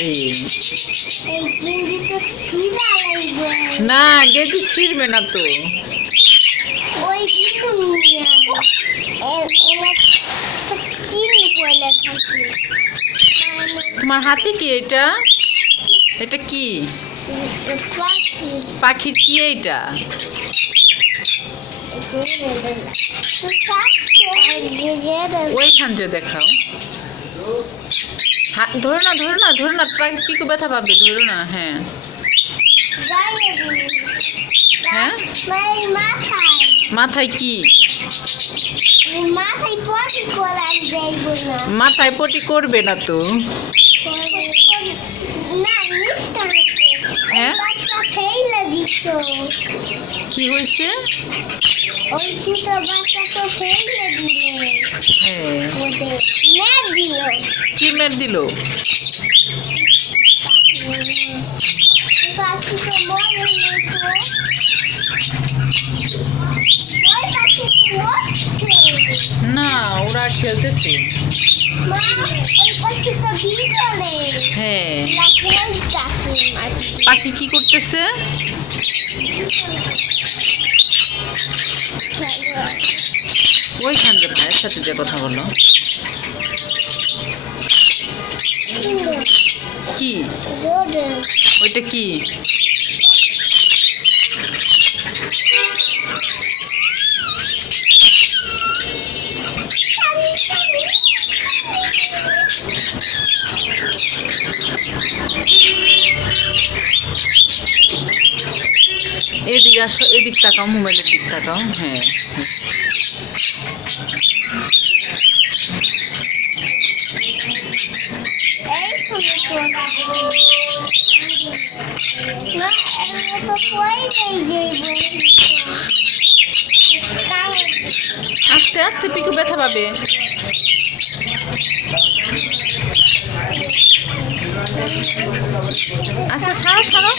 রে না, গেঞ্জি ছিঁড়বে না তো। তোমার হাতে কি এটা? এটা কি? পাখির কি এটা? ওইখান যে দেখাও। ধরো না ধরো না ধরো না, পিকু ব্যথা পাবে, ধরো না। হ্যাঁ হ্যাঁ, মাথায় কি? মাথায় পটি করবে না তো। হ্যাঁ কি হয়েছে? কি মেরে দিল? না, ওরা খেলতেছে। হ্যাঁ, পাখি কি করতেছে? ওইখান যে ভাইয়ের সাথে যে কথা বলো। কি ওইটা কি? এদিকে আসো, এদিক তাকাও, মোবাইলের দিক তাকাও। হ্যাঁ আস্তে আস্তে, পিকু ব্যথা পাবে। আস্তে ছাড়ো ছাড়ো।